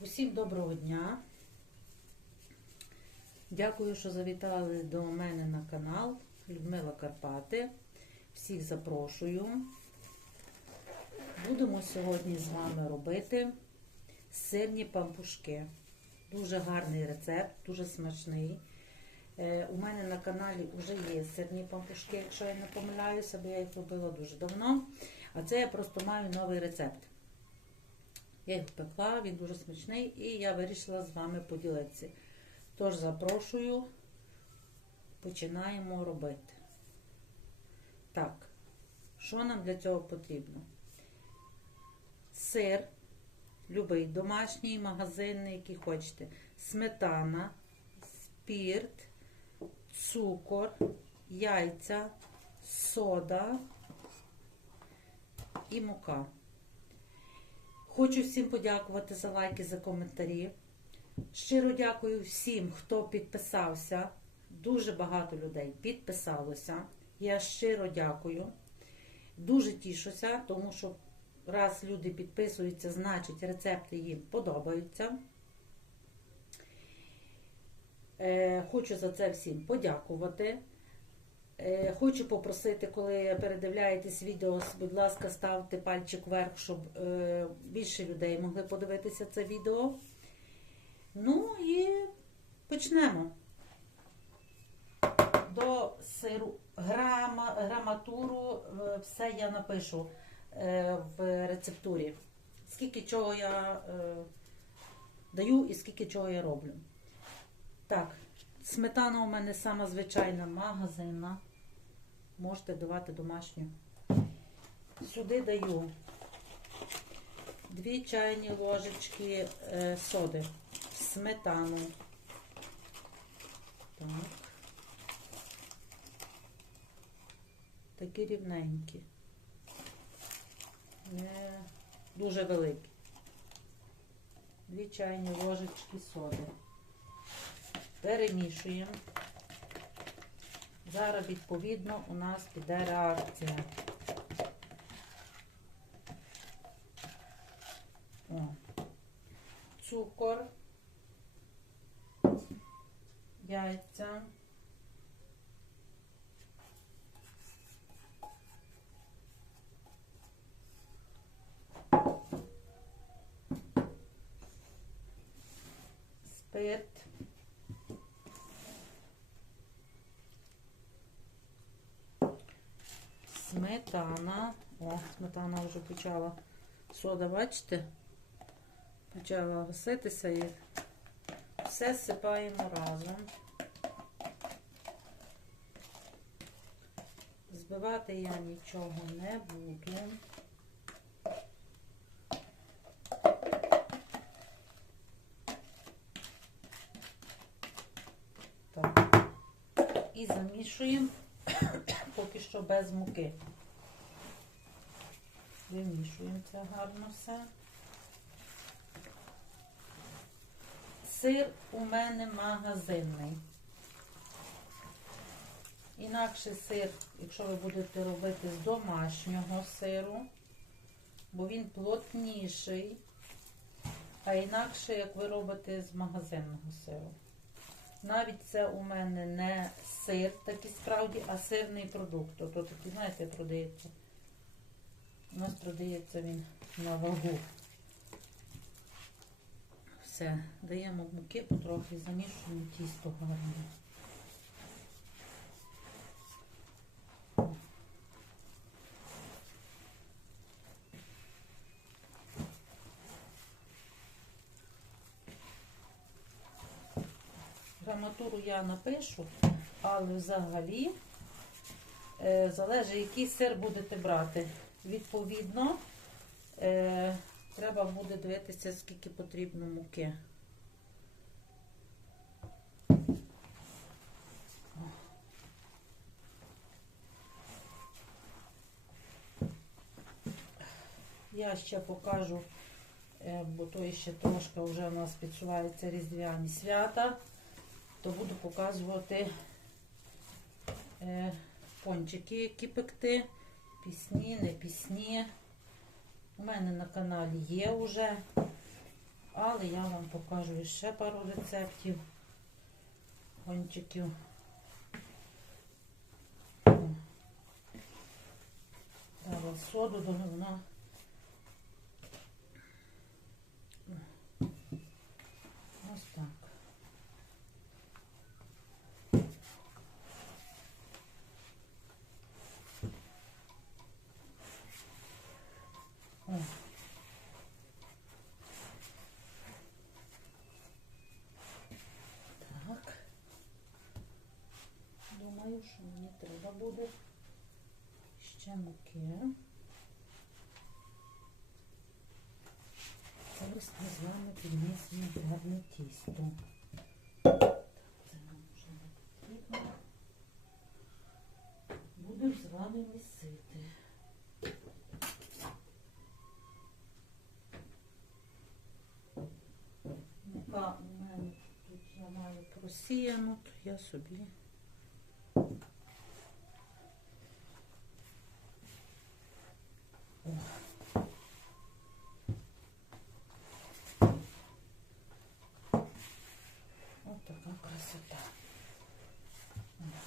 Усім доброго дня. Дякую, що завітали до мене на канал Людмила Карпати. Всіх запрошую. Будемо сьогодні з вами робити сирні пампушки. Дуже гарний рецепт, дуже смачний. Е, У мене на каналі вже є сирні пампушки, якщо я не помиляюся, бо я їх робила дуже давно. А це я просто маю новий рецепт. Я їх пекла, він дуже смачний, і я вирішила з вами поділитися. Тож запрошую, починаємо робити. Так, що нам для цього потрібно? Сир, любий, домашній, магазинний, який хочете, сметана, спірт, цукор, яйця, сода і мука. Хочу всім подякувати за лайки, за коментарі. Щиро дякую всім, хто підписався. Дуже багато людей підписалося. Я щиро дякую. Дуже тішуся, тому що раз люди підписуються, значить рецепти їм подобаються. Е, Хочу за це всім подякувати. Е, Хочу попросити, коли передивляєтесь відео, будь ласка, ставте пальчик вверх, щоб е, більше людей могли подивитися це відео. Ну і почнемо. До сиру грама, граматуру е, все я напишу в рецептурі. Скільки чого я даю і скільки чого я роблю. Так, сметана у мене сама звичайна магазинна. Можете давати домашню. Сюди даю 2 чайні ложечки е, соди, сметану. Так. Такі рівненькі. Не дуже великі. Дві чайні ложечки соди. Перемішуємо. Зараз, відповідно, у нас піде реакція. О. Цукор, яйця. Спирт. Сметана. О, сметана вже почала. Сода, бачите? Почала гаситися і все сипаємо разом. Збивати я нічого не буду. Так. І замішуємо поки що без муки. Вимішуємо це гарно все. Сир у мене магазинний. Інакше сир, якщо ви будете робити з домашнього сиру, бо він плотніший, а інакше, як ви робите з магазинного сиру. Навіть це у мене не сир такий справді, а сирний продукт. Тобто знаєте, продається. У нас продається він на вагу. Все, даємо муки, потрохи замішуємо тісто гарно. Граматуру я напишу, але взагалі е, залежить, який сир будете брати. Відповідно, е, треба буде дивитися, скільки потрібно муки. Я ще покажу, е, бо то ще трошки вже у нас підсуваються різдвяні свята, то буду показувати е, пончики, які пекти, пісні, не пісні. У мене на каналі є вже. Але я вам покажу ще пару рецептів. Гончиків. Зараз соду до говна. Ось так. О. Так. Мені треба буде ще муки. Зараз ми з вами піднесемо гарне тісто. Це нам вже не. Будемо з вами місити. Мука у мене тут я маю просіяну, то я собі. Ось така красота. У нас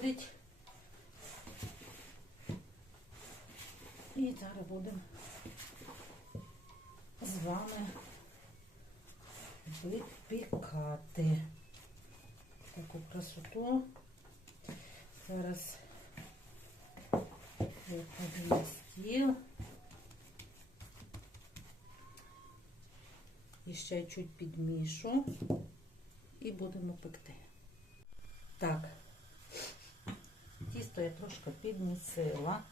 виходить. І зараз будемо з вами випікати таку красоту. Зараз на стіл. І ще чуть підмішу і будемо пекти. Так, тісто я трошки підмісила.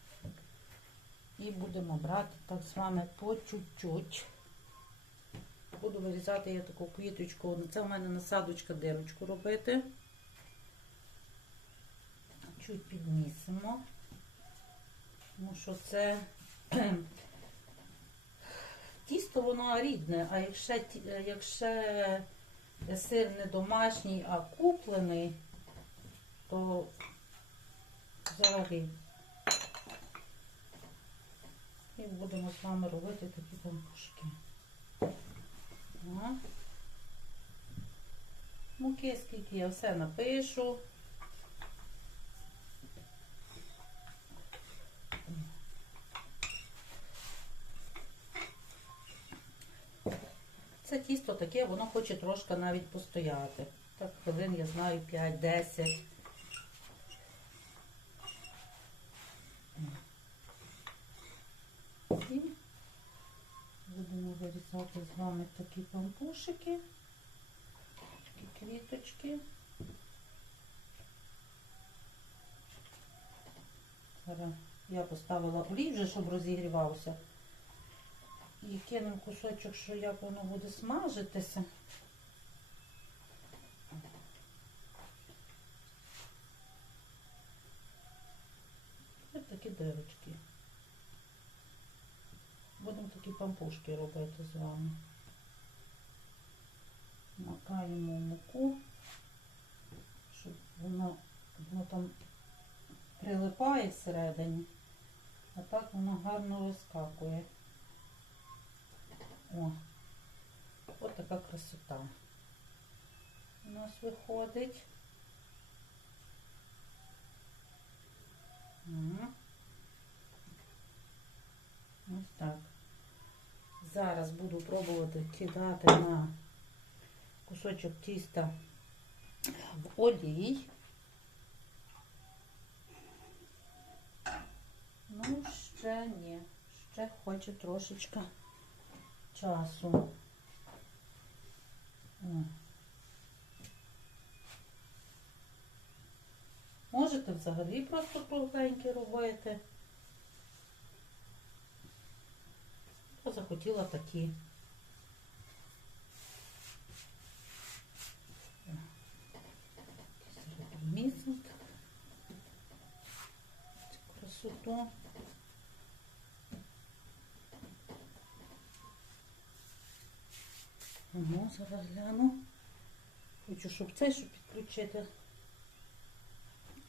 І будемо брати так з вами по чуть-чуть. Буду вирізати я таку квіточку. Це у мене насадочка дирочку робити. Чуть підмісимо. Тому що це тісто воно рідне, а якщо, якщо сир не домашній, а куплений, то взагалі. І будемо з вами робити такі пампушки. О. Муки, скільки я все напишу. Це тісто таке, воно хоче трошки навіть постояти. Так, хвилин, я знаю, 5-10. І будемо вирізати з вами такі пампушики, такі квіточки. Я поставила олій вже, щоб розігрівався. І кинемо кусочок, що як воно буде смажитися. Ось такі дирочки. Будемо такі пампушки робити з вами. Макаємо муку, щоб воно, воно там прилипає всередині, а так воно гарно вискакує. О, от така красота. У нас виходить. Ось так. Зараз буду пробувати кидати на кусочок тіста в олій. Ну, ще ні. Ще хоче трошечка часу. Можете взагалі просто кругленькі робити. Я захотіла такі. Місяць. Красоту. Ну, зараз гляну. Хочу, щоб цей, щоб підключити,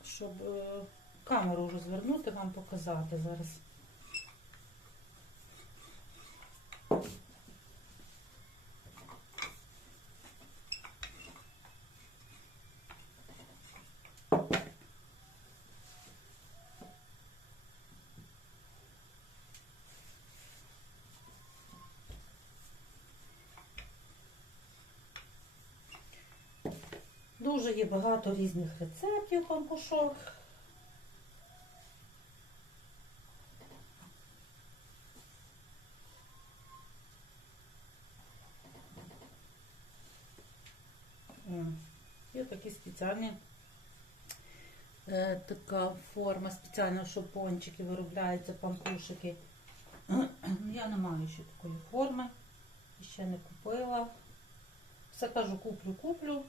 щоб е, камеру розвернути, вам показати зараз. Дуже є багато різних рецептів пампушок. Є такі спеціальні е, така форма спеціальна, що пончики виробляються, пампушики. Я не маю ще такої форми. Ще не купила. Все кажу, куплю, куплю.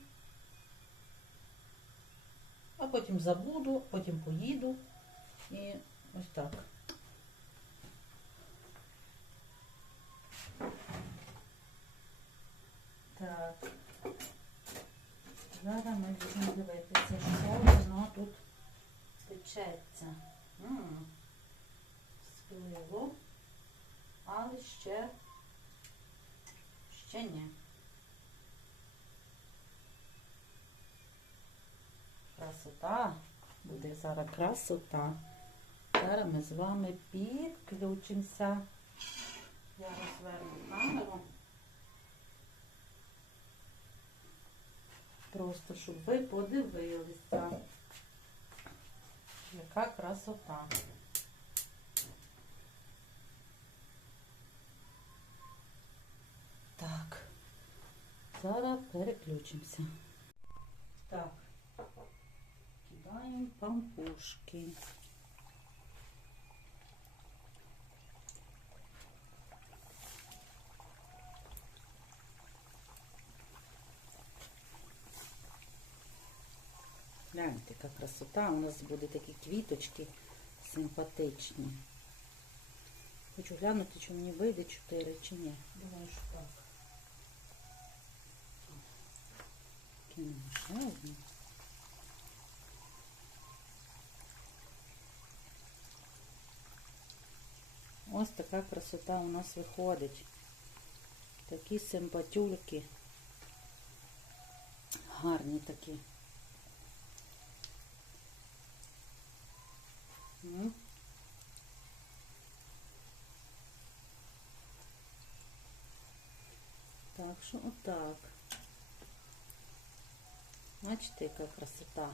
А потім забуду, потім поїду. І ось так. Так. Зараз ми будемо дивитися, що воно тут печеться. Спливо. Але ще, ще ні. Красота. Буде зараз красота. Зараз ми з вами підключимося. Я розверну камеру. Просто щоб ви подивилися, яка красота. Так, зараз переключимося. Так, кидаємо пампушки. Гляньте, яка красота. У нас буде такі квіточки симпатичні. Хочу глянути, чи мені вийде 4 чи ні. Думаю, що так. Кинемо Ось така красота у нас виходить. Такі симпатюльки. Гарні такі. Так що отак. Бачите, яка красота.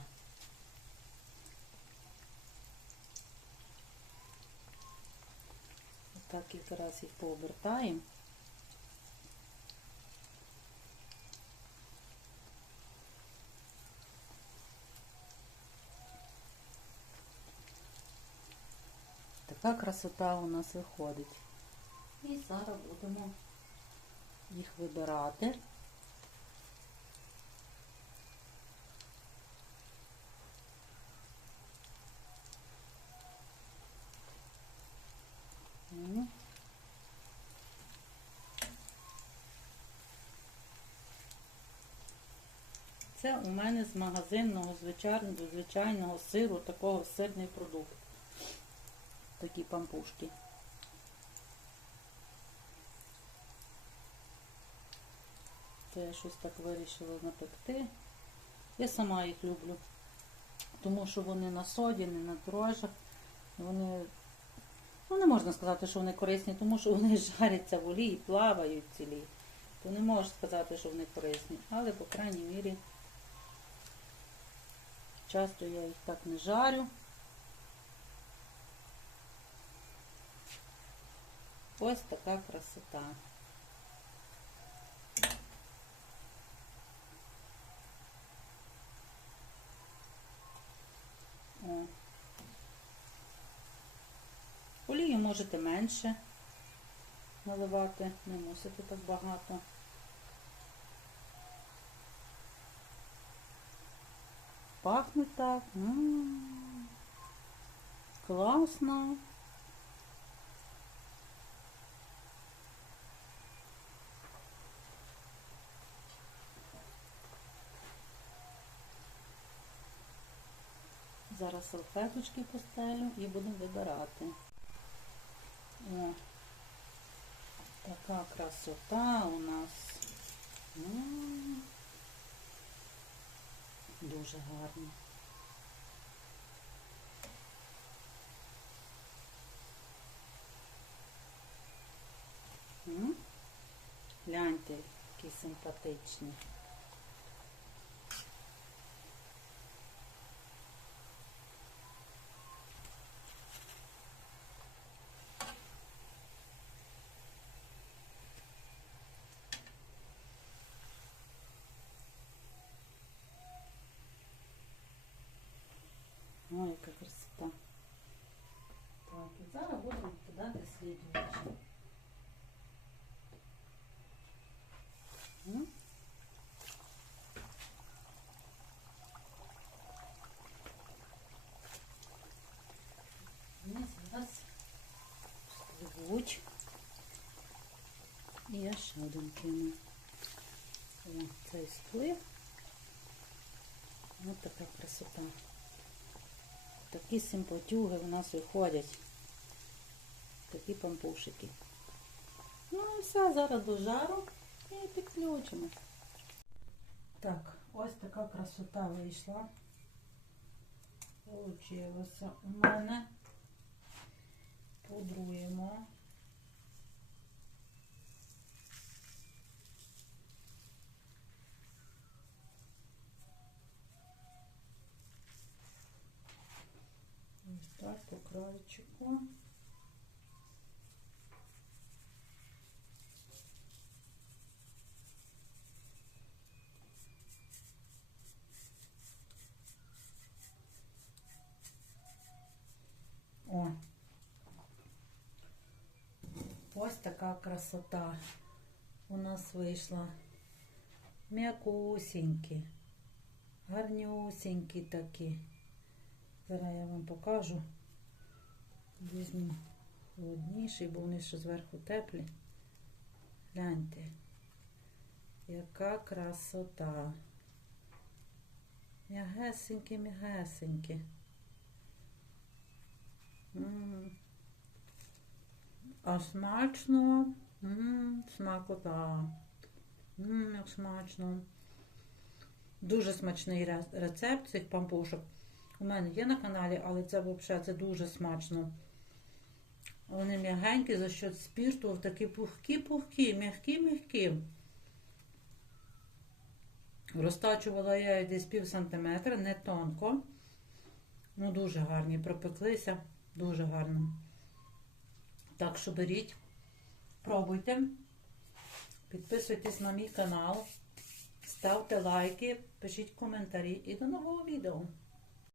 Отак кілька разів їх пообертаємо. Така красота у нас виходить. І зараз будемо їх вибирати. М. Це у мене з магазинного звичайного, звичайного сиру, такого сирний продукт. Такі пампушки. Це я щось так вирішила напекти. Я сама їх люблю, тому що вони на соді, не на дрожжах. Вони, ну не можна сказати, що вони корисні, тому що вони жаряться в олії, плавають цілі. То не можу сказати, що вони корисні. Але, по крайній мірі, часто я їх так не жарю. Ось така красота. О. Олію можете менше наливати, не мусите так багато. Пахнуть так. М, Класно. Зараз салфеточки постелю і будемо вибирати. О, така красота у нас. М, Дуже гарно. Гляньте, які симпатичні. Кину. О, цей сплив. Ось така красота. Такі симпатюги у нас виходять. Такі пампушики. Ну і все, зараз до жару і підключимо. Так, ось така красота вийшла. Получилося у мене. Пудруємо. Ось так по крайчику. О. Ось така красота у нас вийшла. М'якусінькі, гарнюсінькі такі. Зараз я вам покажу. Візьму холодніший, бо вони ще зверху теплі. Гляньте, яка красота. М'ягесенькі, м'ягесенькі. М. А смачно. М, Смакота. М, Як смачно. Дуже смачний рецепт цих пампушок. У мене є на каналі, але це взагалі це дуже смачно. Вони м'ягенькі за счет спірту, такі пухкі-пухкі, м'які-м'які. Розтачувала я десь пів сантиметра, не тонко. Ну, дуже гарні, пропеклися, дуже гарно. Так що беріть, пробуйте, підписуйтесь на мій канал, ставте лайки, пишіть коментарі. І до нового відео.